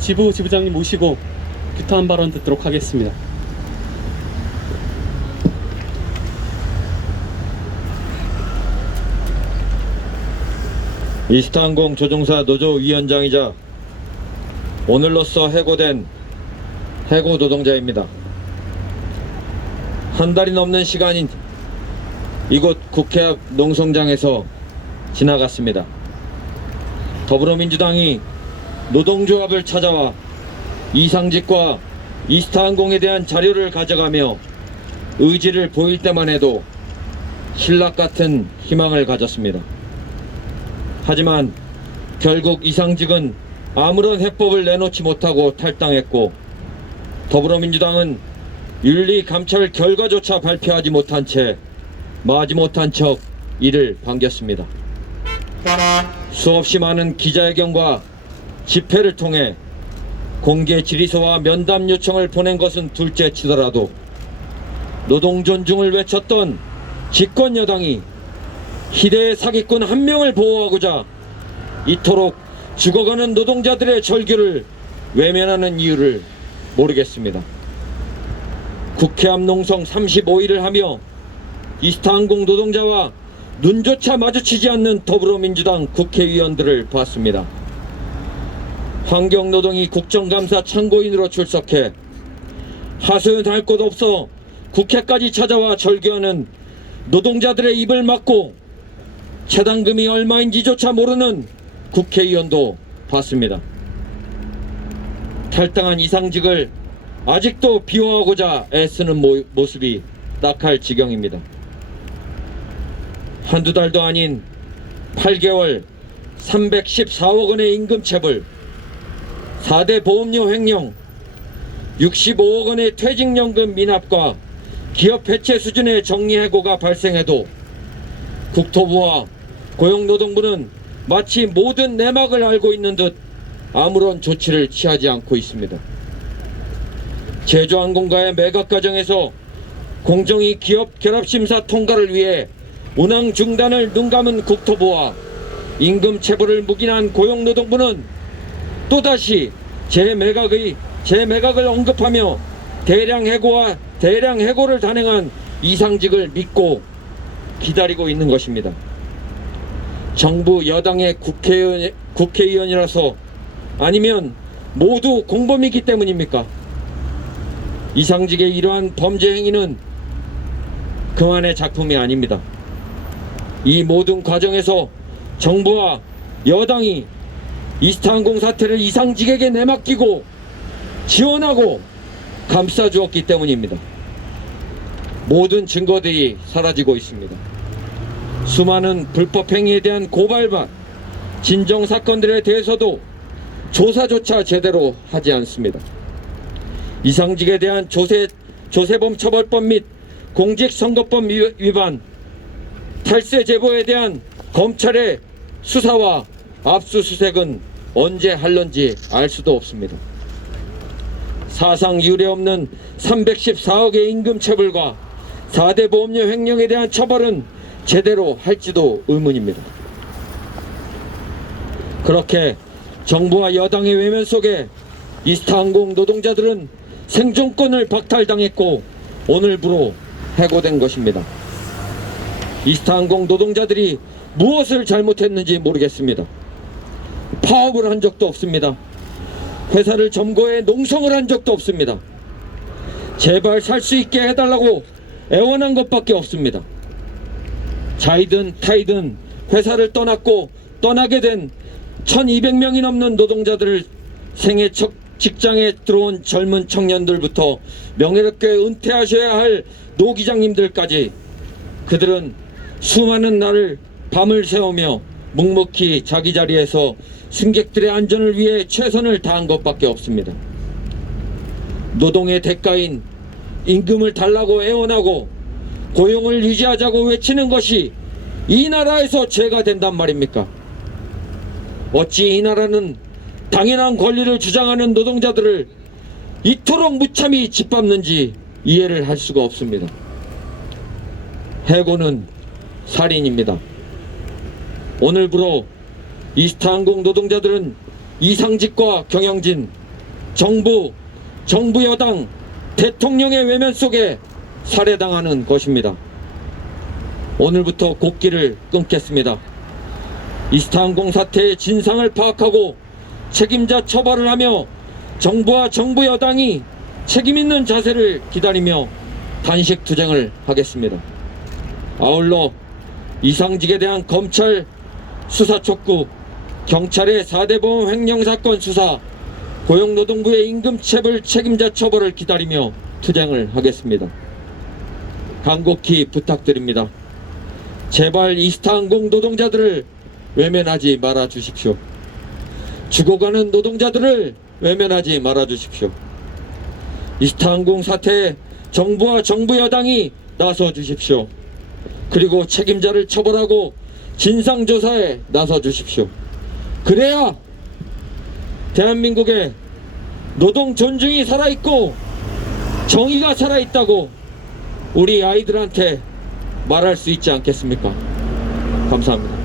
지부장님 모시고 규탄 발언 듣도록 하겠습니다. 이스타항공 조종사 노조 위원장이자 오늘로써 해고된 해고 노동자입니다. 한 달이 넘는 시간인 이곳 국회 앞 농성장에서 지나갔습니다. 더불어민주당이 노동조합을 찾아와 이상직과 이스타항공에 대한 자료를 가져가며 의지를 보일 때만 해도 신락 같은 희망을 가졌습니다. 하지만 결국 이상직은 아무런 해법을 내놓지 못하고 탈당했고, 더불어민주당은 윤리감찰 결과조차 발표하지 못한 채 마지못한 척 이를 반겼습니다. 수없이 많은 기자회견과 집회를 통해 공개 질의서와 면담 요청을 보낸 것은 둘째치더라도 노동 존중을 외쳤던 집권 여당이 희대의 사기꾼 한 명을 보호하고자 이토록 죽어가는 노동자들의 절규를 외면하는 이유를 모르겠습니다. 국회 앞 농성 35일을 하며 이스타항공 노동자와 눈조차 마주치지 않는 더불어민주당 국회의원들을 봤습니다. 환경노동위 국정감사 참고인으로 출석해 하소연할 곳 없어 국회까지 찾아와 절규하는 노동자들의 입을 막고 체당금이 얼마인지조차 모르는 국회의원도 봤습니다. 탈당한 이상직을 아직도 비호하고자 애쓰는 모습이 딱할 지경입니다. 한두 달도 아닌 8개월 314억 원의 임금체불, 4대 보험료 횡령, 65억 원의 퇴직연금 미납과 기업 해체 수준의 정리해고가 발생해도 국토부와 고용노동부는 마치 모든 내막을 알고 있는 듯 아무런 조치를 취하지 않고 있습니다. 제주항공과의 매각 과정에서 공정위 기업 결합심사 통과를 위해 운항 중단을 눈감은 국토부와 임금 체불을 묵인한 고용노동부는 또다시 재매각을 언급하며 대량 해고를 단행한 이상직을 믿고 기다리고 있는 것입니다. 정부 여당의 국회의원이라서 아니면 모두 공범이기 때문입니까? 이상직의 이러한 범죄 행위는 그만의 작품이 아닙니다. 이 모든 과정에서 정부와 여당이 이스타항공 사태를 이상직에게 내맡기고 지원하고 감싸주었기 때문입니다. 모든 증거들이 사라지고 있습니다. 수많은 불법 행위에 대한 고발반, 진정사건들에 대해서도 조사조차 제대로 하지 않습니다. 이상직에 대한 조세범 처벌법 및 공직선거법 위반, 탈세 제보에 대한 검찰의 수사와 압수수색은 언제 할런지 알 수도 없습니다. 사상 유례 없는 314억의 임금체불과 4대 보험료 횡령에 대한 처벌은 제대로 할지도 의문입니다. 그렇게 정부와 여당의 외면 속에 이스타항공 노동자들은 생존권을 박탈당했고 오늘부로 해고된 것입니다. 이스타항공 노동자들이 무엇을 잘못했는지 모르겠습니다. 파업을 한 적도 없습니다. 회사를 점거해 농성을 한 적도 없습니다. 제발 살 수 있게 해달라고 애원한 것밖에 없습니다. 자이든 타이든 회사를 떠났고 떠나게 된 1200명이 넘는 노동자들을 생애 첫 직장에 들어온 젊은 청년들부터 명예롭게 은퇴하셔야 할 노기장님들까지 그들은 수많은 날을 밤을 새우며 묵묵히 자기 자리에서 승객들의 안전을 위해 최선을 다한 것밖에 없습니다. 노동의 대가인 임금을 달라고 애원하고 고용을 유지하자고 외치는 것이 이 나라에서 죄가 된단 말입니까? 어찌 이 나라는 당연한 권리를 주장하는 노동자들을 이토록 무참히 짓밟는지 이해를 할 수가 없습니다. 해고는 살인입니다. 오늘부로 이스타항공 노동자들은 이상직과 경영진 정부 여당, 대통령의 외면 속에 살해당하는 것입니다. 오늘부터 곡기를 끊겠습니다. 이스타항공 사태의 진상을 파악하고 책임자 처벌을 하며 정부와 정부 여당이 책임있는 자세를 기다리며 단식 투쟁을 하겠습니다. 아울러 이상직에 대한 검찰 수사 촉구, 경찰의 4대 보험 횡령 사건 수사, 고용노동부의 임금체불 책임자 처벌을 기다리며 투쟁을 하겠습니다. 간곡히 부탁드립니다. 제발 이스타항공 노동자들을 외면하지 말아 주십시오. 죽어가는 노동자들을 외면하지 말아 주십시오. 이스타항공 사태에 정부와 정부 여당이 나서 주십시오. 그리고 책임자를 처벌하고 진상조사에 나서 주십시오. 그래야 대한민국에 노동 존중이 살아있고 정의가 살아있다고 우리 아이들한테 말할 수 있지 않겠습니까? 감사합니다.